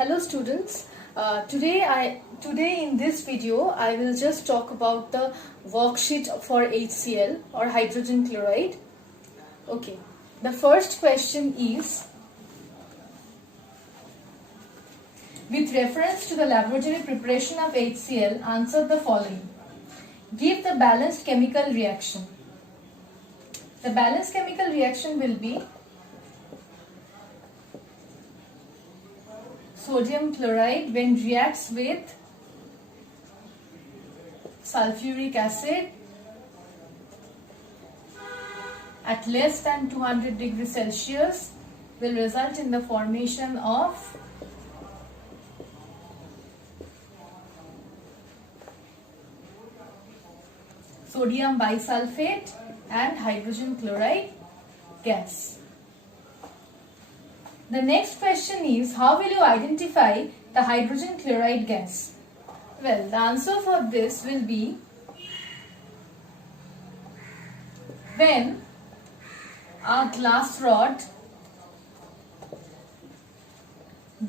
Hello students. Today in this video I will just talk about the worksheet for HCl or hydrogen chloride. Okay. The first question is, with reference to the laboratory preparation of HCl, answer the following. Give the balanced chemical reaction. The balanced chemical reaction will be sodium chloride when reacts with sulfuric acid at less than 200 degrees Celsius will result in the formation of sodium bisulfate and hydrogen chloride gas. The next question is, how will you identify the hydrogen chloride gas? Well, the answer for this will be, when a glass rod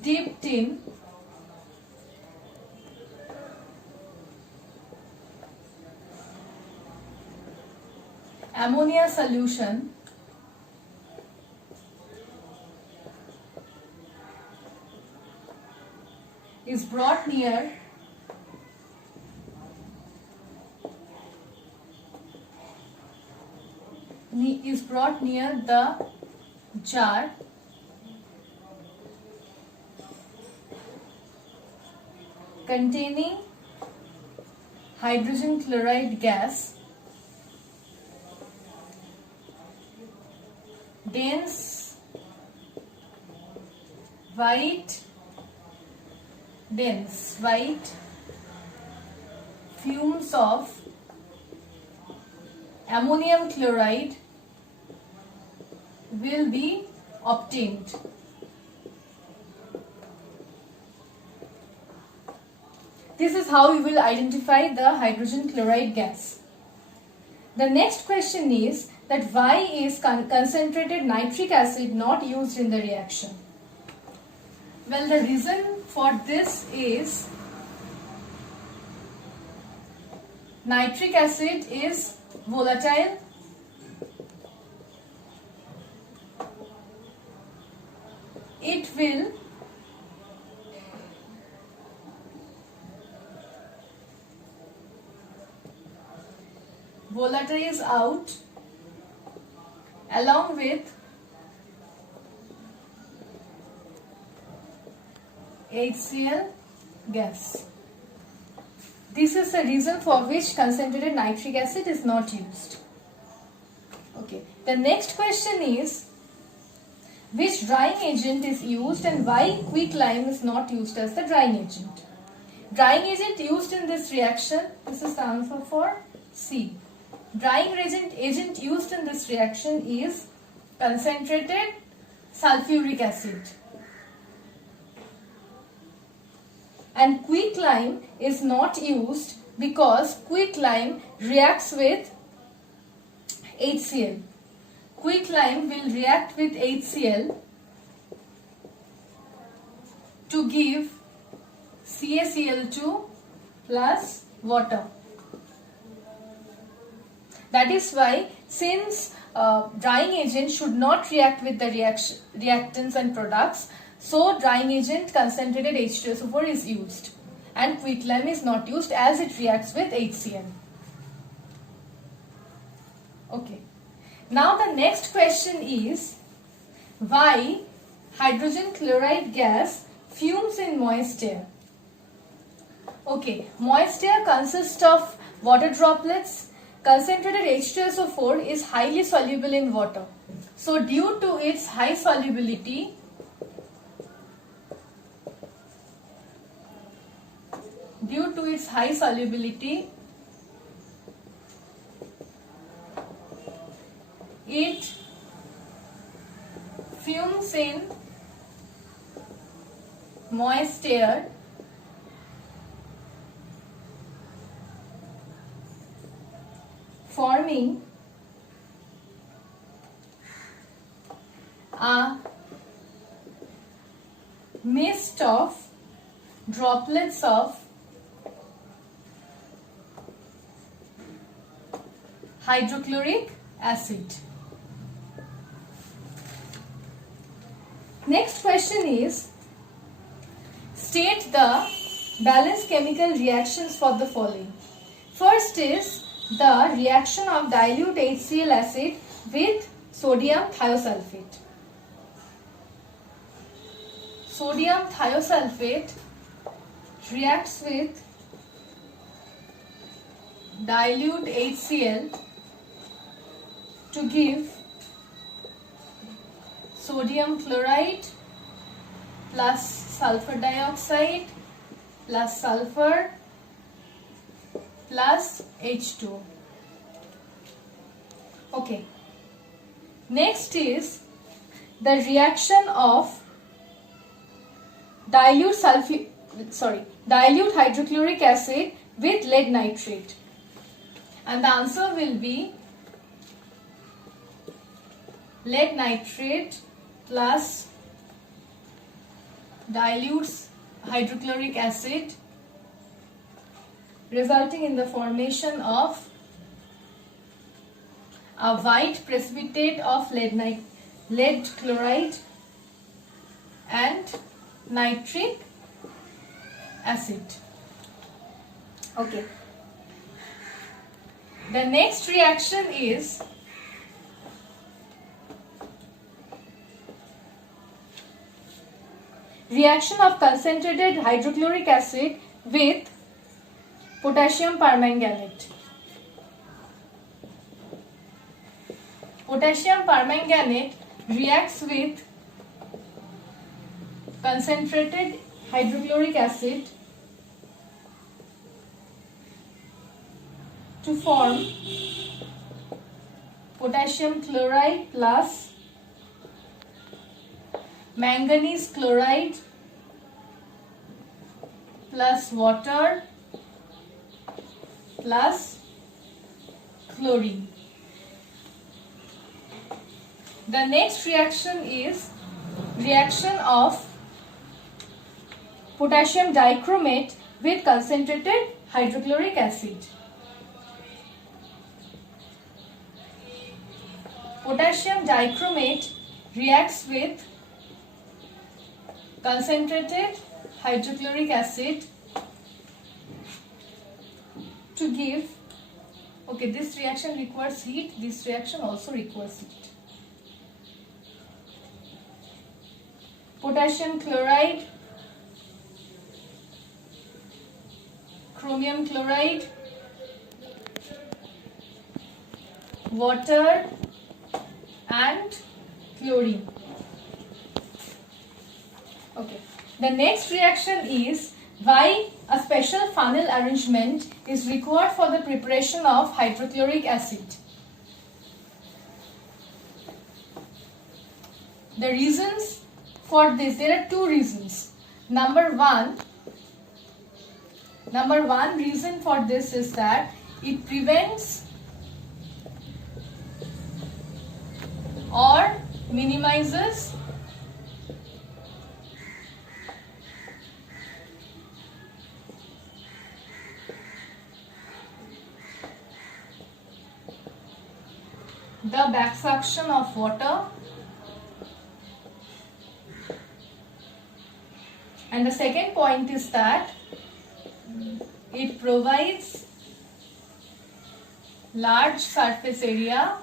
dipped in ammonia solution is brought near the jar containing hydrogen chloride gas, dense white fumes of ammonium chloride will be obtained. This is how you will identify the hydrogen chloride gas. The next question is that why is concentrated nitric acid not used in the reaction? Well, the reason for this is nitric acid is volatile. It will volatilize out along with HCl gas. This is the reason for which concentrated nitric acid is not used. Okay. The next question is, which drying agent is used and why quicklime is not used as the drying agent? Drying agent used in this reaction, this is the answer for C. Drying agent used in this reaction is concentrated sulfuric acid. And quicklime is not used because quicklime reacts with HCl. Quicklime will react with HCl to give CaCl2 plus water. That is why, since drying agent should not react with the reactants and products, so drying agent concentrated H2SO4 is used and quicklime is not used as it reacts with HCl. Okay. Now the next question is, why hydrogen chloride gas fumes in moist air? Okay, moist air consists of water droplets. Concentrated H2SO4 is highly soluble in water. So due to its high solubility, it fumes in moist air forming a mist of droplets of hydrochloric acid. Next question is, state the balanced chemical reactions for the following. First is the reaction of dilute HCl acid with sodium thiosulfate. Sodium thiosulfate reacts with dilute HCl to give sodium chloride plus sulfur dioxide plus sulfur plus H2. Okay. Next is the reaction of dilute hydrochloric acid with lead nitrate. And the answer will be lead nitrate plus dilute hydrochloric acid, resulting in the formation of a white precipitate of lead chloride and nitric acid. Okay. The next reaction is reaction of concentrated hydrochloric acid with potassium permanganate. Potassium permanganate reacts with concentrated hydrochloric acid to form potassium chloride plus manganese chloride plus water plus chlorine. The next reaction is reaction of potassium dichromate with concentrated hydrochloric acid. Potassium dichromate reacts with concentrated hydrochloric acid to give, okay, this reaction requires heat, this reaction also requires heat. Potassium chloride, chromium chloride, water and chlorine. Okay. The next reaction is why a special funnel arrangement is required for the preparation of hydrochloric acid. The reasons for this, there are two reasons. Number one reason for this is that it prevents or minimizes the backsuction of water, and the second point is that it provides large surface area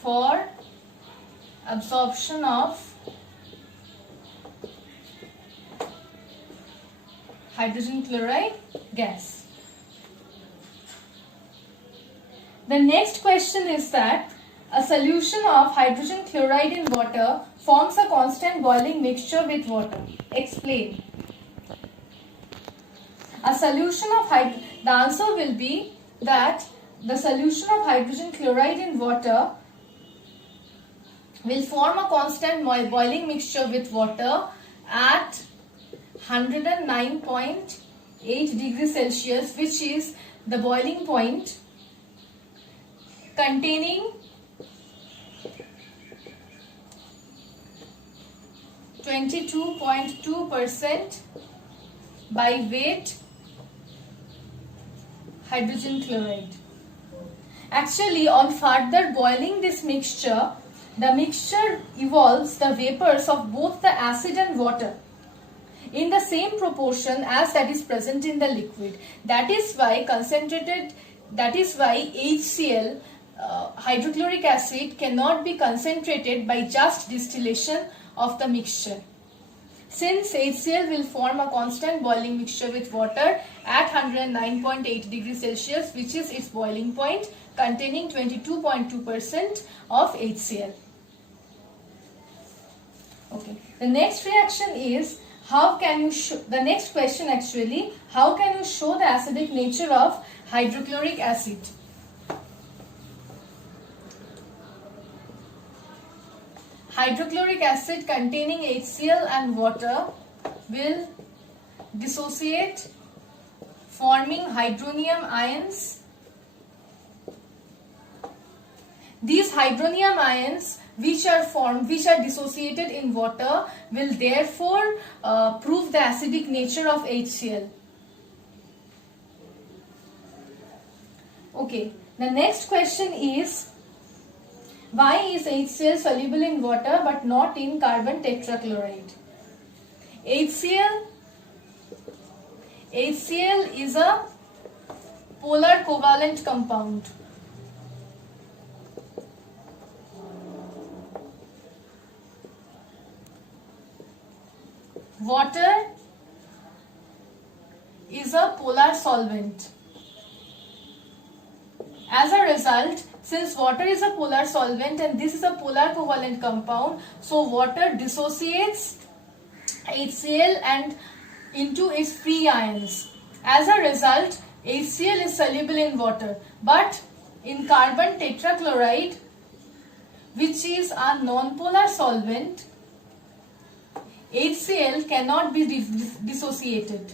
for absorption of hydrogen chloride gas. The next question is that a solution of hydrogen chloride in water forms a constant boiling mixture with water. Explain. A solution of the answer will be that the solution of hydrogen chloride in water will form a constant boiling mixture with water at 109.8 degrees Celsius, which is the boiling point, containing 22.2% by weight hydrogen chloride. Actually, on further boiling this mixture, the mixture evolves the vapors of both the acid and water in the same proportion as that is present in the liquid. That is why HCl, hydrochloric acid, cannot be concentrated by just distillation of the mixture. Since HCl will form a constant boiling mixture with water at 109.8 degrees Celsius, which is its boiling point, containing 22.2% of HCl. Okay. The next reaction is, how can you show, the next question actually, how can you show the acidic nature of hydrochloric acid? Hydrochloric acid containing HCl and water will dissociate, forming hydronium ions. These hydronium ions which are dissociated in water will therefore prove the acidic nature of HCl. Okay, the next question is, why is HCl soluble in water but not in carbon tetrachloride? HCl is a polar covalent compound. Water is a polar solvent. As a result, since water is a polar solvent and this is a polar covalent compound, so water dissociates HCl and into its free ions. As a result, HCl is soluble in water, but in carbon tetrachloride, which is a non-polar solvent, HCl cannot be dissociated.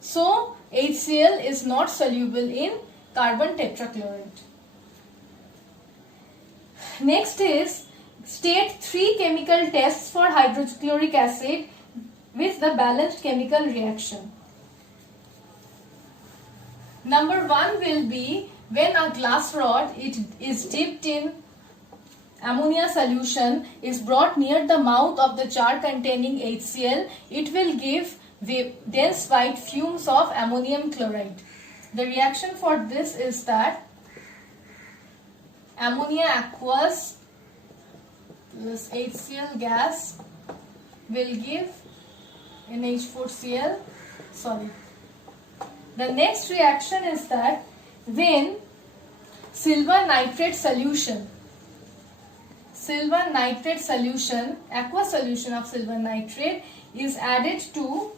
So, HCl is not soluble in carbon tetrachloride. Next is, state 3 chemical tests for hydrochloric acid with the balanced chemical reaction. Number 1 will be, when a glass rod is dipped in ammonia solution, is brought near the mouth of the jar containing HCl, it will give dense white fumes of ammonium chloride. The reaction for this is that ammonia aqueous plus HCl gas will give NH4Cl solid. The next reaction is that when silver nitrate solution, aqueous solution of silver nitrate is added to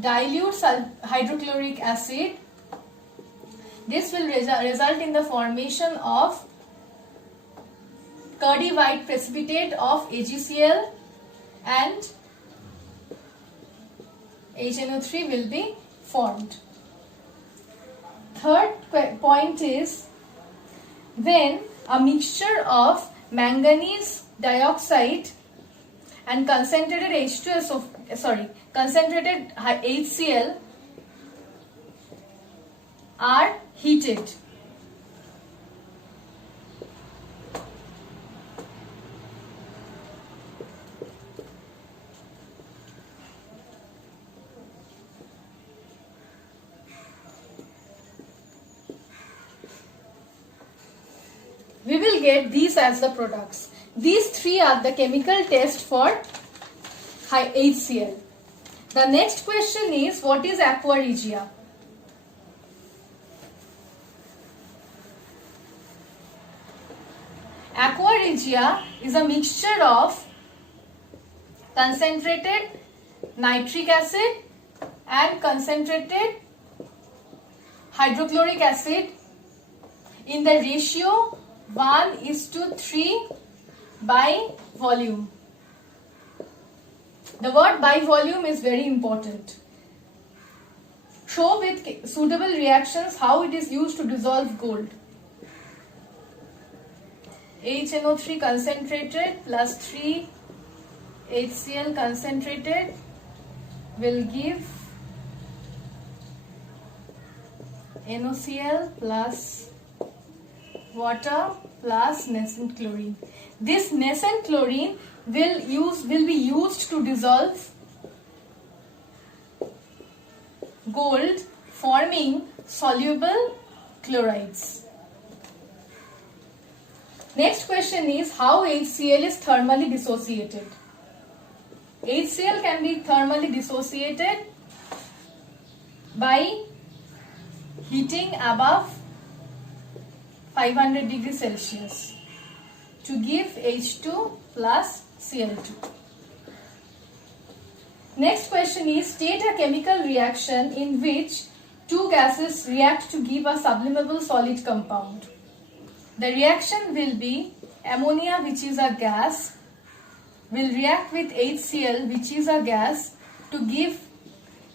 dilute hydrochloric acid, this will result in the formation of curdy white precipitate of AgCl and HNO3 will be formed. Third point is, when a mixture of manganese dioxide and concentrated HCl are heated, we will get these as the products. These 3 are the chemical test for HCl. The next question is, what is aqua regia? Aqua regia is a mixture of concentrated nitric acid and concentrated hydrochloric acid in the ratio 1:3 by volume. The word by volume is very important. Show with suitable reactions how it is used to dissolve gold. HNO3 concentrated plus 3 HCl concentrated will give NaCl plus water plus nascent chlorine. This nascent chlorine will be used to dissolve gold, forming soluble chlorides. Next question is how HCl is thermally dissociated. HCl can be thermally dissociated by heating above 500 degrees Celsius to give H2 plus Cl2. Next question is state a chemical reaction in which two gases react to give a sublimable solid compound. The reaction will be ammonia, which is a gas, will react with HCl, which is a gas, to give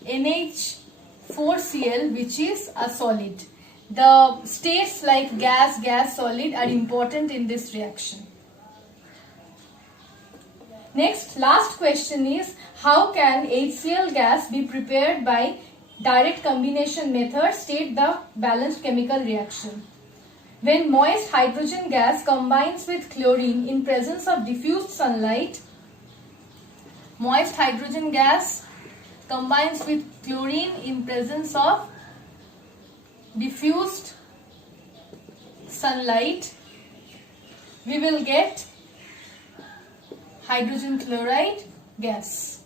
NH4Cl, which is a solid. The states like gas, gas, solid are important in this reaction. Next, last question is how can HCl gas be prepared by direct combination method? State the balanced chemical reaction. When moist hydrogen gas combines with chlorine in presence of diffused sunlight, moist hydrogen gas combines with chlorine in presence of diffused sunlight, we will get hydrogen chloride gas.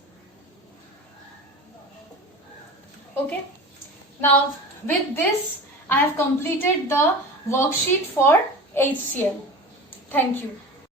Okay. Now with this I have completed the worksheet for HCl. Thank you.